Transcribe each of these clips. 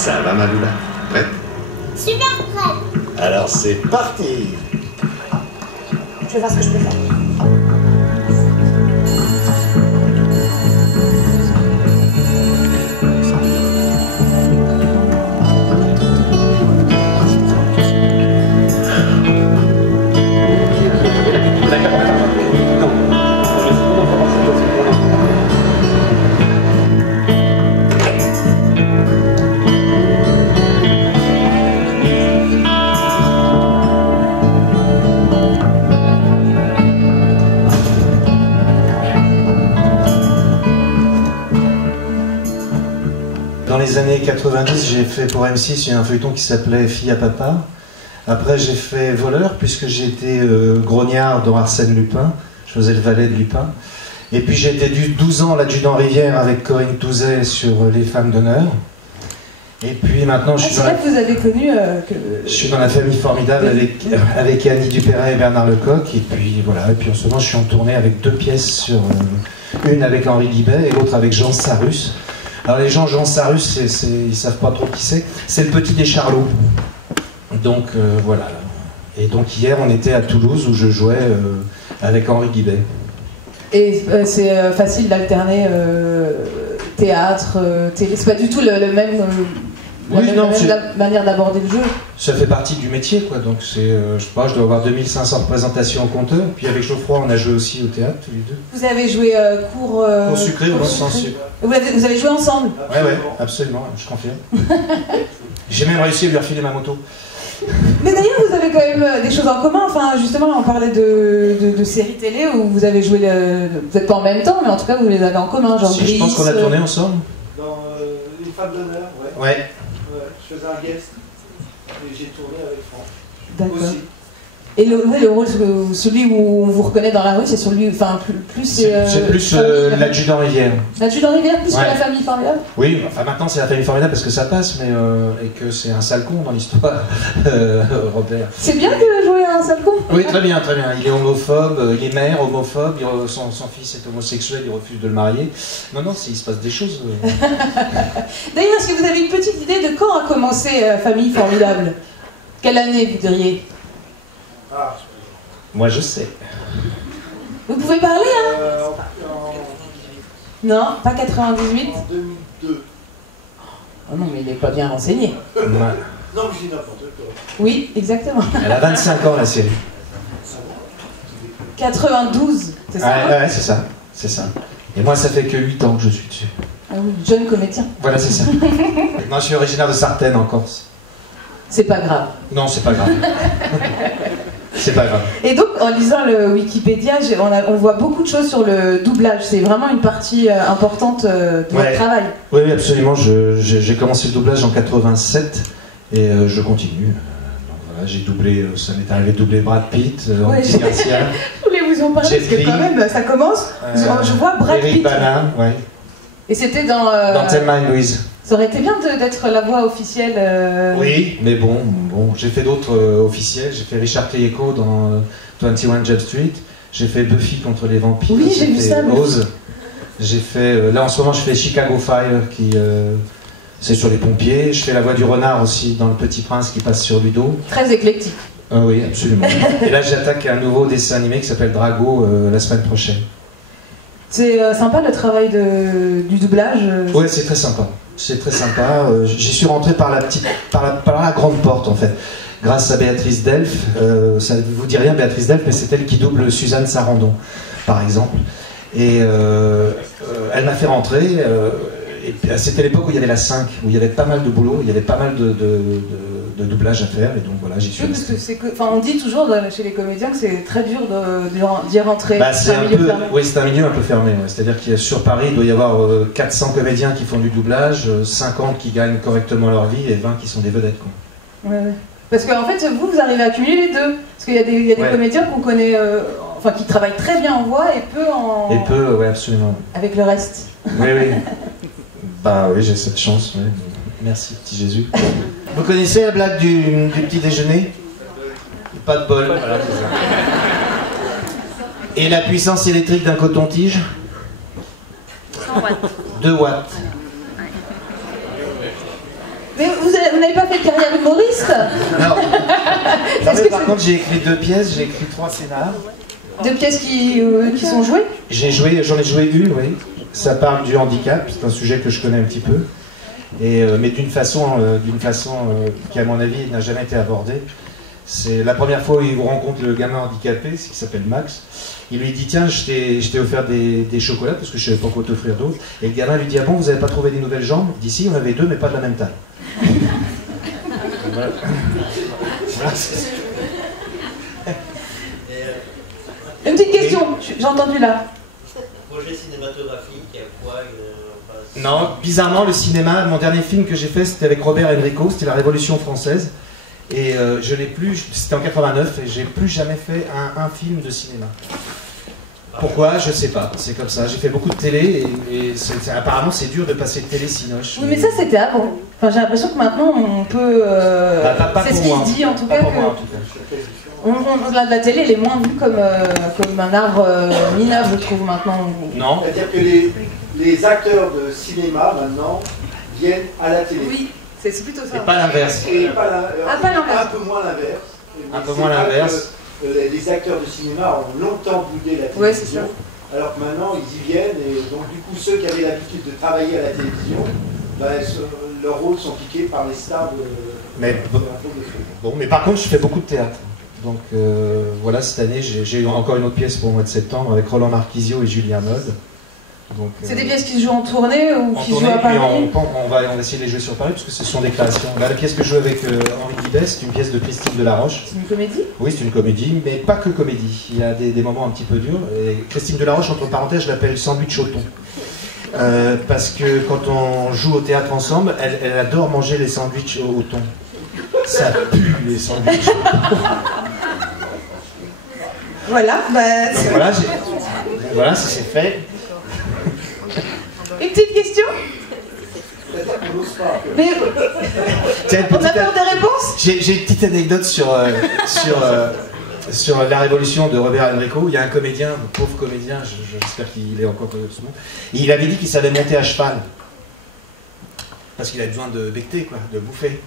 Ça va, Malula? Prête? Super prête. Alors c'est parti. Je vais voir ce que je peux faire. Dans les années 90, j'ai fait pour M6 un feuilleton qui s'appelait Fille à papa. Après, j'ai fait voleur, puisque j'ai été grognard dans Arsène Lupin. Je faisais le valet de Lupin. Et puis j'ai été 12 ans l'adjudant Rivière avec Corinne Touzet sur Les femmes d'honneur. Et puis maintenant, je suis, c'est vrai que vous avez connu je suis dans La famille formidable avec Annie Dupéret et Bernard Lecoq. Et puis voilà, et puis en ce moment, je suis en tournée avec 2 pièces, sur une avec Henri Guibet et l'autre avec Jean Sarrus. Alors les gens, Jean Sarrus, ils savent pas trop qui c'est. C'est le petit des Charlots. Donc voilà. Et donc hier, on était à Toulouse où je jouais avec Henri Guibet. Et c'est facile d'alterner théâtre, télé. C'est pas du tout le même. La manière d'aborder le jeu. Ça fait partie du métier, quoi. Donc c'est, je sais pas, je dois avoir 2500 représentations au compteur. Puis avec Geoffroy, on a joué aussi au théâtre tous les deux. Vous avez joué cours sucré ou sans sucre. Vous avez joué ensemble? Ouais, absolument, je confirme. J'ai même réussi à lui refiler ma moto. Mais d'ailleurs, vous avez quand même des choses en commun. Enfin, justement, on parlait de séries télé où vous avez joué, peut-être pas en même temps, mais en tout cas, vous les avez en commun. Genre si, je pense qu'on a tourné ensemble. Dans Une femme d'honneur, ouais. Ouais. Je faisais un guest et j'ai tourné avec Franck. D'accord. Et le rôle, celui où on vous reconnaît dans la rue, c'est celui, enfin plus c'est plus l'adjudant Rivière. L'adjudant Rivière, plus que La famille formidable. Oui, enfin maintenant c'est La famille formidable parce que ça passe, mais et que c'est un sale con dans l'histoire, Robert. C'est bien de jouer un sale con. Oui, très bien, très bien. Il est homophobe, il est maire homophobe, son fils est homosexuel, il refuse de le marier. Non, il se passe des choses. D'ailleurs, est-ce que vous avez une petite idée de quand a commencé Famille formidable? Quelle année vous diriez? Moi je sais. Vous pouvez parler, hein? Non, pas 98. En 2002. Oh non, mais il n'est pas bien renseigné. Ouais. Non, mais je dis n'importe quoi. Oui, exactement. Elle a 25 ans la série. 92, c'est ça? Ouais, c'est ça. Et moi ça fait que 8 ans que je suis dessus. Ah oui, jeune comédien. Voilà, c'est ça. Non, je suis originaire de Sartène en Corse. C'est pas grave. Non, c'est pas grave. C'est pas grave. Et donc, en lisant le Wikipédia, on voit beaucoup de choses sur le doublage. C'est vraiment une partie importante de votre travail. Oui, absolument. J'ai commencé le doublage en 87 et je continue. Donc, voilà, j'ai doublé, ça m'est arrivé de doubler Brad Pitt, Andy Garcia. Je voulais vous en parler parce que quand même, ça commence. Je vois Brad Eric Pitt. Bana, ouais. Et c'était dans Thelma et Louise. Ça aurait été bien d'être la voix officielle. Oui, mais bon, j'ai fait d'autres officiels. J'ai fait Richard Kleyeko dans 21 Jump Street. J'ai fait Buffy contre les vampires. Oui, j'ai vu ça. Oz. J'ai fait, là en ce moment, je fais Chicago Fire, qui c'est sur les pompiers. Je fais la voix du renard aussi dans Le Petit Prince qui passe sur Ludo. Très éclectique. Oui, absolument. Et là, j'attaque un nouveau dessin animé qui s'appelle Drago la semaine prochaine. C'est sympa le travail du doublage. Oui, c'est très sympa. C'est très sympa. J'y suis rentré par la grande porte en fait, grâce à Béatrice Delph. Ça ne vous dit rien, Béatrice Delph, mais c'est elle qui double Suzanne Sarandon, par exemple. Et elle m'a fait rentrer. C'était l'époque où il y avait la 5, où il y avait pas mal de boulot, il y avait pas mal de doublage à faire, et donc voilà, j'y suis resté. On dit toujours chez les comédiens que c'est très dur d'y rentrer. C'est un milieu un peu fermé. Ouais. C'est-à-dire qu'il y a sur Paris, il doit y avoir 400 comédiens qui font du doublage, 50 qui gagnent correctement leur vie et 20 qui sont des vedettes. Quoi. Ouais. Parce qu'en fait, vous arrivez à cumuler les deux. Parce qu'il y a des comédiens qu'on connaît, qui travaillent très bien en voix et peu en. Et peu, oui, absolument. Avec le reste. Oui. Bah oui, j'ai cette chance. Ouais. Merci, petit Jésus. Vous connaissez la blague du petit déjeuner? Pas de bol. Voilà, c'est ça. Et la puissance électrique d'un coton-tige? 100 watts. 2 watts. Mais vous n'avez pas fait de carrière humoriste? Non. Non, mais par contre, j'ai écrit 2 pièces, j'ai écrit 3 scénars. 2 pièces qui sont jouées? J'en ai joué une, oui. Ça parle du handicap, c'est un sujet que je connais un petit peu. Et, mais d'une façon qui, à mon avis, n'a jamais été abordée. C'est la première fois où il rencontre le gamin handicapé, qui s'appelle Max. Il lui dit, tiens, je t'ai offert des chocolats parce que je ne savais pas quoi t'offrir d'autre. Et le gamin lui dit, ah bon, vous n'avez pas trouvé des nouvelles jambes? Il dit, si, on avait 2, mais pas de la même taille. Voilà. Voilà. Une petite question, j'ai entendu là. Projet cinématographique, il y a quoi Non, bizarrement, le cinéma, mon dernier film que j'ai fait, c'était avec Robert Enrico, c'était La Révolution française. Et je l'ai plus, c'était en 89, et j'ai plus jamais fait un film de cinéma. Pourquoi? Je sais pas, c'est comme ça. J'ai fait beaucoup de télé, et apparemment c'est dur de passer de télé sinoche. Oui, mais ça c'était avant. Enfin, j'ai l'impression que maintenant on peut... c'est ce qui se dit en tout cas. Pas pour moi, en tout cas. La télé, elle est moins vue comme un art minable, je trouve, maintenant. Non. C'est-à-dire que les acteurs de cinéma, maintenant, viennent à la télé. Oui, c'est plutôt ça. Et pas l'inverse. Et pas l'inverse. un peu moins l'inverse. Un peu moins l'inverse. Les acteurs de cinéma ont longtemps boudé la télévision. Ouais, c'est ça. Alors que maintenant, ils y viennent, et donc du coup, ceux qui avaient l'habitude de travailler à la télévision, leurs rôles sont piqués par les stars de... Mais, bon, mais par contre, je fais beaucoup de théâtre. Donc voilà, cette année, j'ai eu encore une autre pièce pour le mois de septembre avec Roland Marquisio et Julien Mode. C'est des pièces qui se jouent en tournée ou qui se jouent à Paris? On va essayer de les jouer sur Paris parce que ce sont des créations. Là, la pièce que je joue avec Henri Guibet, c'est une pièce de Christine Delaroche. C'est une comédie? Oui, c'est une comédie, mais pas que comédie. Il y a des moments un petit peu durs. Et Christine Delaroche, entre parenthèses, je l'appelle sandwich au thon. Parce que quand on joue au théâtre ensemble, elle adore manger les sandwichs au thon. Ça pue les sandwichs au thon. Voilà, voilà, ça c'est fait. Une petite question? Mais on a peur des réponses? J'ai une petite anecdote sur La Révolution de Robert Enrico. Il y a un comédien, un pauvre comédien, j'espère qu'il est encore ce moment. Il avait dit qu'il savait monter à cheval. Parce qu'il avait besoin de becter, quoi, de bouffer.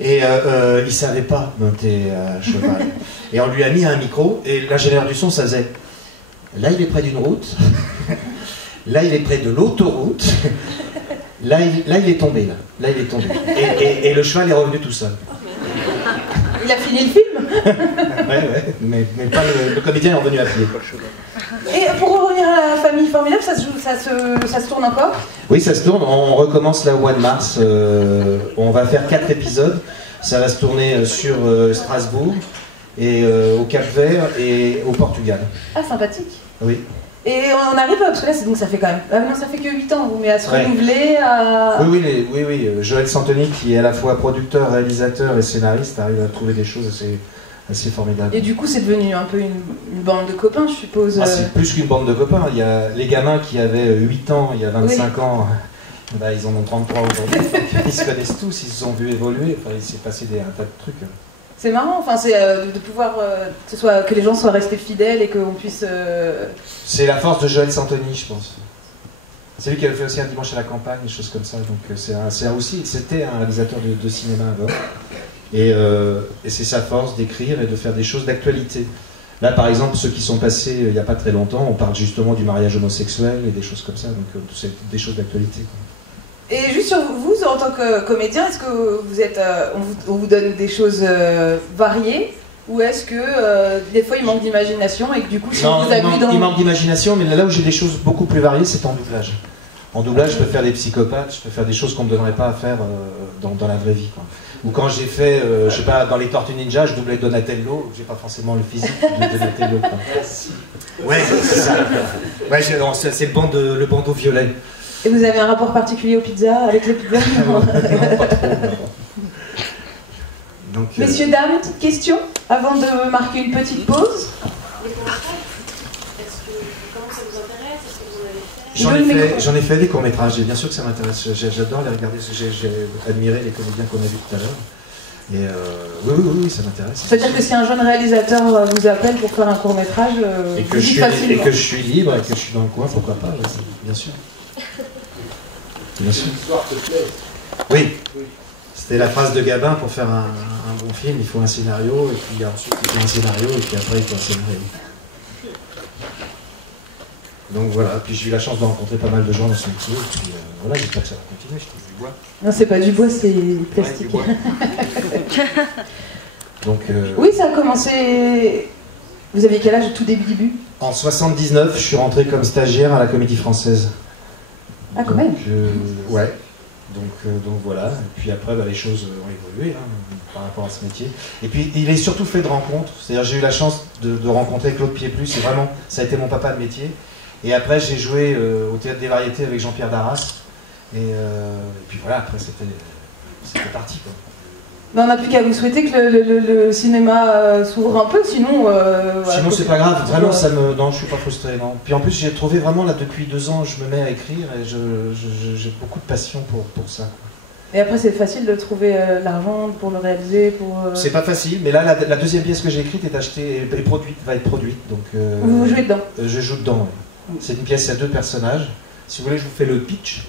Et il ne savait pas monter à cheval. Et on lui a mis un micro, et l'ingénieur du son, ça faisait. Là, il est près d'une route. Là, il est près de l'autoroute. Là, il est tombé. Là, il est tombé. Et le cheval est revenu tout seul. Il a fini le film? Ouais, mais pas le comédien est revenu à pied. Et pour revenir à La Famille Formidable, ça se tourne encore? Oui, ça se tourne. On recommence là au mois de mars. On va faire 4 épisodes. Ça va se tourner sur Strasbourg, et au Cap-Vert et au Portugal. Ah, sympathique. Oui. Et on arrive, parce que là, donc ça fait quand même... non, ça fait que 8 ans, mais à se renouveler, à... Oui. Joël Santoni, qui est à la fois producteur, réalisateur et scénariste, arrive à trouver des choses assez formidables. Et du coup, c'est devenu un peu une bande de copains, je suppose. Ah, c'est plus qu'une bande de copains. Il y a les gamins qui avaient 8 ans, il y a 25 ans, ils en ont 33 aujourd'hui. Ils se connaissent tous, ils se sont vus évoluer. Enfin, il s'est passé un tas de trucs. C'est marrant, enfin, c'est de pouvoir que les gens soient restés fidèles et qu'on puisse... C'est la force de Joël Santoni, je pense. C'est lui qui avait fait aussi Un dimanche à la campagne, des choses comme ça. Donc c'était un réalisateur de cinéma avant. Et c'est sa force d'écrire et de faire des choses d'actualité. Là, par exemple, ceux qui sont passés il n'y a pas très longtemps, on parle justement du mariage homosexuel et des choses comme ça. Donc c'est des choses d'actualité. Et juste sur vous, en tant que comédien, est-ce que vous êtes, on vous donne des choses variées, ou est-ce que des fois il manque d'imagination et que du coup si vous avez il manque d'imagination, mais là où j'ai des choses beaucoup plus variées, c'est en doublage. En doublage, je peux faire des psychopathes, je peux faire des choses qu'on ne me donnerait pas à faire dans la vraie vie, quoi. Ou quand j'ai fait, je sais pas, dans les Tortues Ninja, je doublais Donatello, j'ai pas forcément le physique de Donatello, quoi. Ouais, c'est ça. Ouais, c'est le bandeau violet. Et vous avez un rapport particulier aux pizzas, avec les pizzas? Non, pas trop, non. Donc, Messieurs, dames, une petite question avant de marquer une petite pause. Comment ça vous intéresse? Est-ce que vous en avez fait? J'en ai fait des courts-métrages, et bien sûr que ça m'intéresse. J'adore les regarder, j'ai admiré les comédiens qu'on a vus tout à l'heure. Et oui, ça m'intéresse. C'est-à-dire que si un jeune réalisateur vous appelle pour faire un court-métrage, et que je suis libre et que je suis dans le coin, pourquoi pas, bien sûr. Bien sûr. L'histoire te plaît. Oui. C'était la phrase de Gabin, pour faire un bon film, il faut un scénario, et puis ensuite il faut un scénario, et puis après il faut un scénario. Donc voilà, puis j'ai eu la chance de rencontrer pas mal de gens dans ce métier, et puis voilà, j'espère que ça va continuer, je trouve du bois. Non, c'est pas du bois, c'est plastique. Ouais, du bois. Donc, Oui, ça a commencé... Vous aviez quel âge au tout début? En 79, je suis rentré comme stagiaire à la Comédie Française. Ah, quand même. Ouais. Donc voilà. Et puis après, les choses ont évolué par rapport à ce métier. Et puis, il est surtout fait de rencontres. C'est-à-dire, j'ai eu la chance de rencontrer Claude Pieplu. C'est vraiment, ça a été mon papa de métier. Et après, j'ai joué au Théâtre des Variétés avec Jean-Pierre Darras. Et puis voilà, après, c'était parti, quoi. Ben, on n'a plus qu'à vous souhaiter que le cinéma s'ouvre un peu, sinon... voilà, sinon c'est pas grave, vraiment ça me... Non, je suis pas frustré, non. Puis en plus j'ai trouvé vraiment, là depuis 2 ans, je me mets à écrire et j'ai beaucoup de passion pour ça. Et après c'est facile de trouver l'argent pour le réaliser, pour... C'est pas facile, mais là la deuxième pièce que j'ai écrite est achetée et produite, va être produite. Donc, vous jouez dedans? Je joue dedans, oui. C'est une pièce à 2 personnages. Si vous voulez, je vous fais le pitch.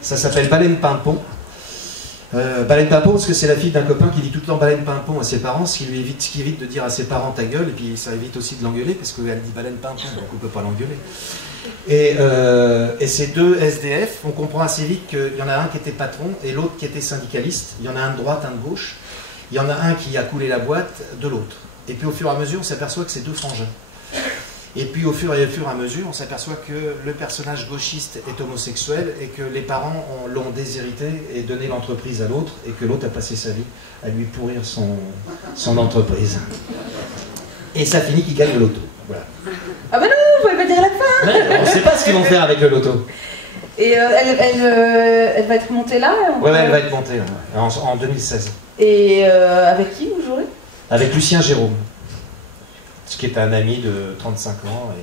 Ça s'appelle Baleine Pimpon. Baleine Pimpon, parce que c'est la fille d'un copain qui dit tout le temps Baleine Pimpon à ses parents, ce qui évite de dire à ses parents ta gueule, et puis ça évite aussi de l'engueuler, parce qu'elle dit Baleine Pimpon, donc on ne peut pas l'engueuler. Et ces 2 SDF, on comprend assez vite qu'il y en a un qui était patron et l'autre qui était syndicaliste. Il y en a un de droite, un de gauche. Il y en a un qui a coulé la boîte de l'autre. Et puis au fur et à mesure, on s'aperçoit que c'est 2 frangins. Et puis au fur et à mesure, on s'aperçoit que le personnage gauchiste est homosexuel et que les parents l'ont déshérité et donné l'entreprise à l'autre et que l'autre a passé sa vie à lui pourrir son entreprise. Et ça finit qu'il gagne le loto. Voilà. Ah bah non, vous pouvez pas dire la fin. Ouais, on ne sait pas ce qu'ils vont faire avec le loto. Et elle va être montée là? Ouais, elle va être montée en 2016. Et avec qui vous jouerez? Avec Lucien Jérôme. Ce qui est un ami de 35 ans et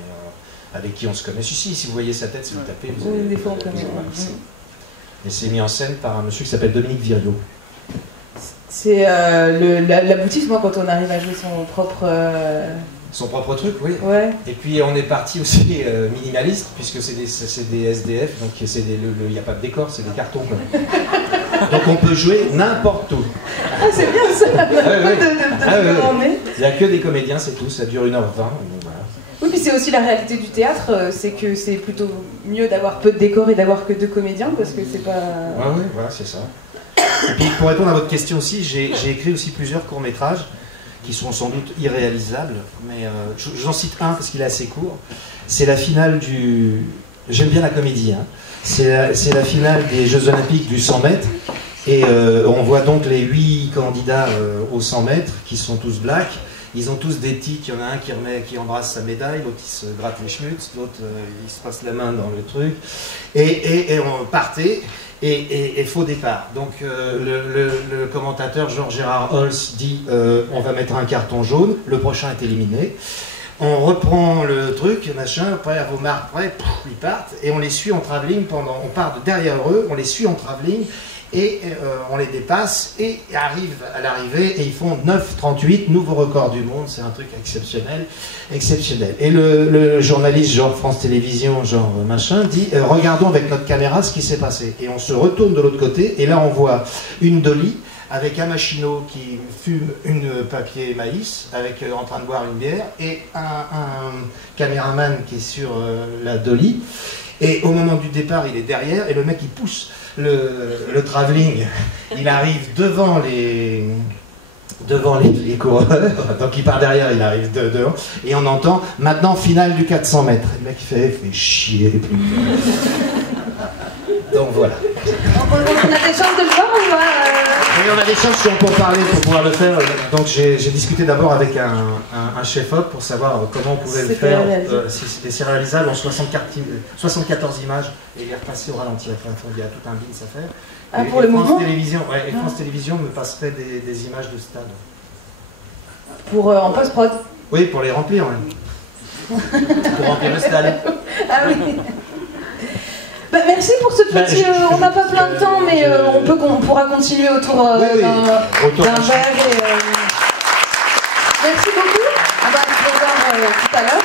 avec qui on se connaît. Si vous voyez sa tête, si vous tapez, vous allez... Oui, des fois on connaît. Et c'est mis en scène par un monsieur qui s'appelle Dominique Viriot. C'est la boutique, moi, quand on arrive à jouer son propre truc, oui. Ouais. Et puis on est parti aussi minimaliste, puisque c'est des SDF, donc il n'y a pas de décor, c'est des cartons. Quoi. Donc on peut jouer n'importe où. Ah, c'est bien ça. Il n'y a que des comédiens, c'est tout, ça dure 1h20. Voilà. Oui, puis c'est aussi la réalité du théâtre, c'est que c'est plutôt mieux d'avoir peu de décors et d'avoir que 2 comédiens, parce que c'est pas... Ouais, voilà, c'est ça. Et puis pour répondre à votre question aussi, j'ai écrit aussi plusieurs courts-métrages qui sont sans doute irréalisables, mais j'en cite un parce qu'il est assez court. C'est la finale du... J'aime bien la comédie, hein. C'est la finale des Jeux Olympiques du 100 mètres, et on voit donc les 8 candidats aux 100 mètres, qui sont tous blacks. Ils ont tous des tics, il y en a un qui embrasse sa médaille, l'autre il se gratte les schmutz, l'autre il se passe la main dans le truc, et on partait. Et faux départ. Donc le commentateur Georges-Gérard Holz dit on va mettre un carton jaune, le prochain est éliminé. On reprend le truc, machin, après à vos marques, après, ils partent, et on les suit en travelling on part de derrière eux, on les suit en travelling, et on les dépasse, et arrivent à l'arrivée, et ils font 9,38, nouveau record du monde, c'est un truc exceptionnel. Et le journaliste, genre France Télévisions, genre machin, dit regardons avec notre caméra ce qui s'est passé. Et on se retourne de l'autre côté, et là on voit une dolly, avec un machinot qui fume une papier maïs, en train de boire une bière, et un caméraman qui est sur la dolly. Et au moment du départ, il est derrière, et le mec il pousse le travelling, il arrive devant les coureurs, donc il part derrière, il arrive devant, et on entend maintenant finale du 400 mètres. Le mec il fait chier. Donc voilà. On a des chances de le voir ou pas Oui, on a des chances pour parler, pour pouvoir le faire. Donc j'ai discuté d'abord avec un chef-op pour savoir comment on pouvait le faire, si c'était réalisable en 74 images, et il est repassé au ralenti. Après, il y a tout un bins à faire. Ah, pour le moment France Télévisions me passerait des images de stade. Pour en post-prod? Oui, pour les remplir. Ouais. Pour remplir le stade. Ah oui. Bah, merci pour ce petit... on n'a pas plein de temps, mais on pourra continuer autour d'un verre. Merci beaucoup. On va se revoir tout à l'heure.